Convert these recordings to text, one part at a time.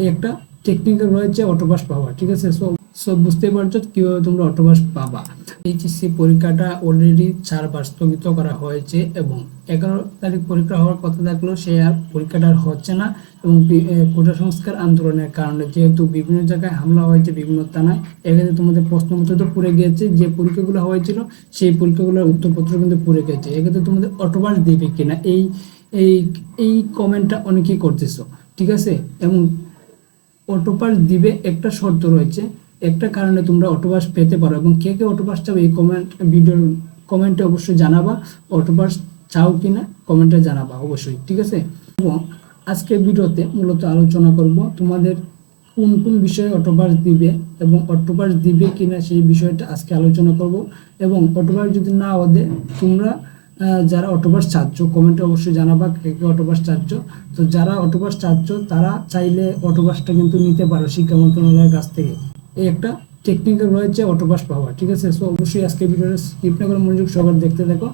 এই একটা টেকনিক্যাল রয়েছে অটোপাস পাওয়া ঠিক আছে? সো সো বুঝতে পারছ কীভাবে তোমরা অটোপাস পাবা। এইচএসসি পরীক্ষাটা অলরেডি চার বার স্থগিত করা হয়েছে এবং এগারো তারিখ পরীক্ষা হওয়ার কথা থাকলেও সে আর পরীক্ষাটা আর হচ্ছে না এবং কোটা সংস্কার আন্দোলনের কারণে যেহেতু বিভিন্ন জায়গায় হামলা হয়েছে বিভিন্ন থানায় এক্ষেত্রে তোমাদের প্রশ্নপত্র তো পুড়ে গিয়েছে, যে পরীক্ষাগুলো হয়েছিল সেই পরীক্ষাগুলোর উত্তরপত্র কিন্তু পুড়ে গেছে এক্ষেত্রে তোমাদের অটোপাস দেবে কিনা? এই এই এই কমেন্টটা অনেকেই করতেছো, ঠিক আছে? এবং অটোপাস দিবে একটা শর্ত রয়েছে। একটা কারণে তোমরা অটোপাস পেতে পারো এবং কে কে অটোপাস চাও এই কমেন্ট ভিডিওর কমেন্টে অবশ্যই জানাবা। অটোপাস চাও কিনা কমেন্টে জানাবা অবশ্যই, ঠিক আছে? এবং আজকের ভিডিওতে মূলত আলোচনা করব তোমাদের কোন কোন বিষয়ে অটোপাস দিবে এবং অটোপাস দিবে কিনা সেই বিষয়টা আজকে আলোচনা করব। এবং অটোপাস যদি না ওদে তোমরা যারা অটোপাস চাচ্ছ কমেন্টে অবশ্যই জানাবা কে কে অটোপাস চাচ্ছ। তো যারা অটোপাস চাচ্ছ, তারা চাইলে অটোপাসটা কিন্তু নিতে পারো শিক্ষা মন্ত্রণালয়ের কাছ থেকে। এই একটা টেকনিক্যাল রয়েছে অটোপাস পাওয়া ঠিক আছে? সো অবশ্যই আজকে ভিডিওটা স্কিপ না করে মনোযোগ সবার দেখতে দেখো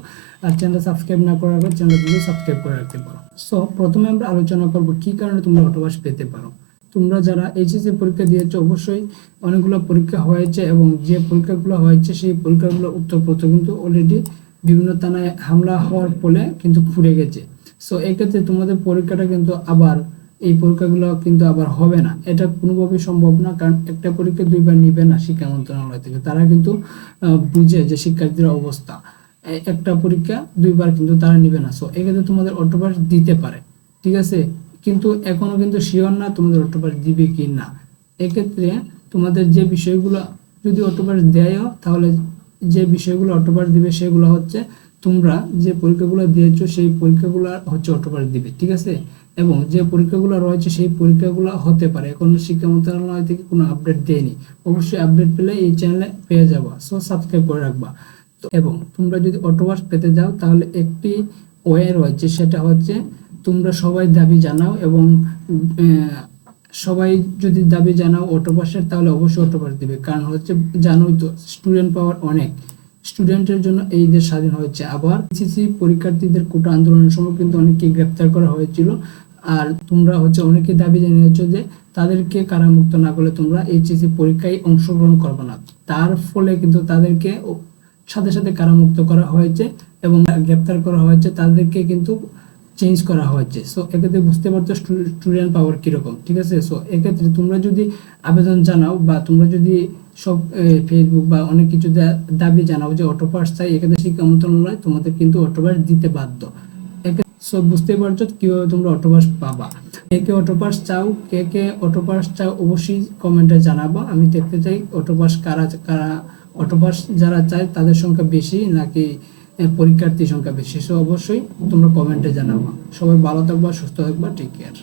আর চ্যানেলটা সাবস্ক্রাইব না করার আগে চ্যানেলটিকে সাবস্ক্রাইব করে রাখতে পারো। সো প্রথমে আমরা আলোচনা করব কি কারণে তোমরা অটোপাস পেতে পারো। তোমরা যারা এইচএসসি পরীক্ষা দিয়েছ, অবশ্যই অনেকগুলো পরীক্ষা হয়েছে এবং যে পরীক্ষাগুলো হয়েছে, সেই পরীক্ষাগুলো উত্তরপত্র কিন্তু অলরেডি বিভিন্ন থানায় হামলা হওয়ার ফলে কিন্তু ফুরে গেছে। সো এক্ষেত্রে তোমাদের পরীক্ষাটা কিন্তু আবার, এই পরীক্ষাগুলো কিন্তু আবার হবে না। এটা কোনোভাবেই সম্ভব না, কারণ একটা পরীক্ষা দুইবার নিবে না শিক্ষা মন্ত্রণালয় থেকে। তারা কিন্তু বুঝে যে শিক্ষার্থীর অবস্থা। একটা পরীক্ষা দুইবার কিন্তু তারা নিবে না। সো এক্ষেত্রে তোমাদের অটোপাস দিতে পারে, ঠিক আছে? কিন্তু এখনও কিন্তু শিওর না তোমাদের অটোপাস দিবে কি না। এক্ষেত্রে তোমাদের যে বিষয়গুলো যদি অটোপাস দেয়ও, তাহলে যে বিষয়গুলো অটোপাস দিবে সেগুলো হচ্ছে তোমরা যে পরীক্ষাগুলো দিয়েছ সেই পরীক্ষাগুলো হচ্ছে অটোপাস দিবে, ঠিক আছে? এবং যে পরীক্ষাগুলো রয়েছে সেই পরীক্ষাগুলো হতে পারে। এখন শিক্ষা মন্ত্রণালয় থেকে কোনো আপডেট দেয়নি। অবশ্যই আপডেট পেলে এই চ্যানেলে পেয়ে যাবা। সো সাবস্ক্রাইব করে রাখবা। এবং তোমরা যদি অটোপাস পেতে যাও, তাহলে একটি ওয়ে রয়েছে, সেটা হচ্ছে তোমরা সবাই দাবি জানাও এবং সবাই যদি দাবি জানাও অটোপাসের, তাহলে অবশ্যই অটোপাস দিবে। কারণ হচ্ছে জানোই তো স্টুডেন্ট পাওয়ার অনেক। স্টুডেন্টের জন্য এই দেশ স্বাধীন হয়েছে। আবার সিসি পরীক্ষার্থীদের কোটা আন্দোলনের সময় কিন্তু অনেককে গ্রেপ্তার করা হয়েছিল। আর তোমরা হচ্ছে অনেকে দাবি জানিয়েছো যে, তাদেরকে কারামুক্ত না করলে তোমরা এইচএসসি পরীক্ষায় অংশগ্রহণ করবে না। তার ফলে কিন্তু তাদেরকে সাথে সাথে কারামুক্ত করা হয়েছে এবং গ্রেপ্তার করা হয়েছে, তাদেরকে কিন্তু চেঞ্জ করা হয়েছে। সো এক্ষেত্রে বুঝতে পারছ স্টুডেন্ট পাওয়ার কীরকম, ঠিক আছে? সো এক্ষেত্রে তোমরা যদি আবেদন জানাও বা তোমরা যদি সব ফেসবুক বা অনেক কিছু দাবি জানাও যে অটোপাস চাই, এক্ষেত্রে শিক্ষা মন্ত্রণালয় তোমাদের কিন্তু অটোপাস দিতে বাধ্য। সো বুঝতে পারছ কীভাবে তোমরা অটোপাস পাবা? কে কে অটোপাস চাও, কে কে অটোপাস চাও অবশ্যই কমেন্টে জানাবা। আমি দেখতে চাই অটোপাস কারা কারা অটোপাস যারা চায় তাদের সংখ্যা বেশি নাকি এ, পরীক্ষার্থীর সংখ্যা বেশি। সো অবশ্যই তোমরা কমেন্টে জানাবা। সবাই ভালো থাকবা সুস্থ থাকবা টেক কেয়ার